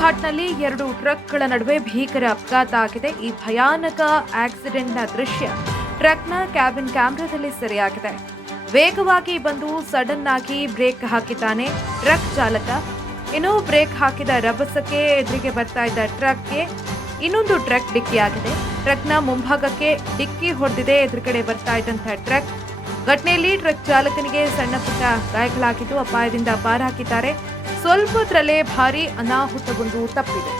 ಘಾಟ್ನಲ್ಲಿ ಎರಡು ಟ್ರಕ್ಗಳ ನಡುವೆ ಭೀಕರ ಅಪಘಾತ ಆಗಿದೆ. ಈ ಭಯಾನಕ ಆಕ್ಸಿಡೆಂಟ್ನ ದೃಶ್ಯ ಟ್ರಕ್ನ ಕ್ಯಾಬಿನ್ ಕ್ಯಾಮೆರಾದಲ್ಲಿ ಸೆರೆಯಾಗಿದೆ. ವೇಗವಾಗಿ ಬಂದು ಸಡನ್ ಆಗಿ ಬ್ರೇಕ್ ಹಾಕಿದ್ದಾನೆ ಟ್ರಕ್ ಚಾಲಕ. ಇನ್ನು ಬ್ರೇಕ್ ಹಾಕಿದ ರಭಸಕ್ಕೆ ಎದುರಿಗೆ ಬರ್ತಾ ಇದ್ದ ಟ್ರಕ್ಗೆ ಇನ್ನೊಂದು ಟ್ರಕ್ ಡಿಕ್ಕಿಯಾಗಿದೆ. ಟ್ರಕ್ನ ಮುಂಭಾಗಕ್ಕೆ ಡಿಕ್ಕಿ ಹೊಡೆದಿದೆ ಎದುರುಗಡೆ ಬರ್ತಾ ಇದ್ದಂತಹ ಟ್ರಕ್. ಘಟನೆಯಲ್ಲಿ ಟ್ರಕ್ ಚಾಲಕನಿಗೆ ಸಣ್ಣ ಪುಟ್ಟ ಗಾಯಗಳಾಗಿದ್ದು ಅಪಾಯದಿಂದ ಪಾರಾಗಿದ್ದಾರೆ. ಸ್ವಲ್ಪದರಲ್ಲೇ ಭಾರೀ ಅನಾಹುತವೊಂದು ತಪ್ಪಿದೆ.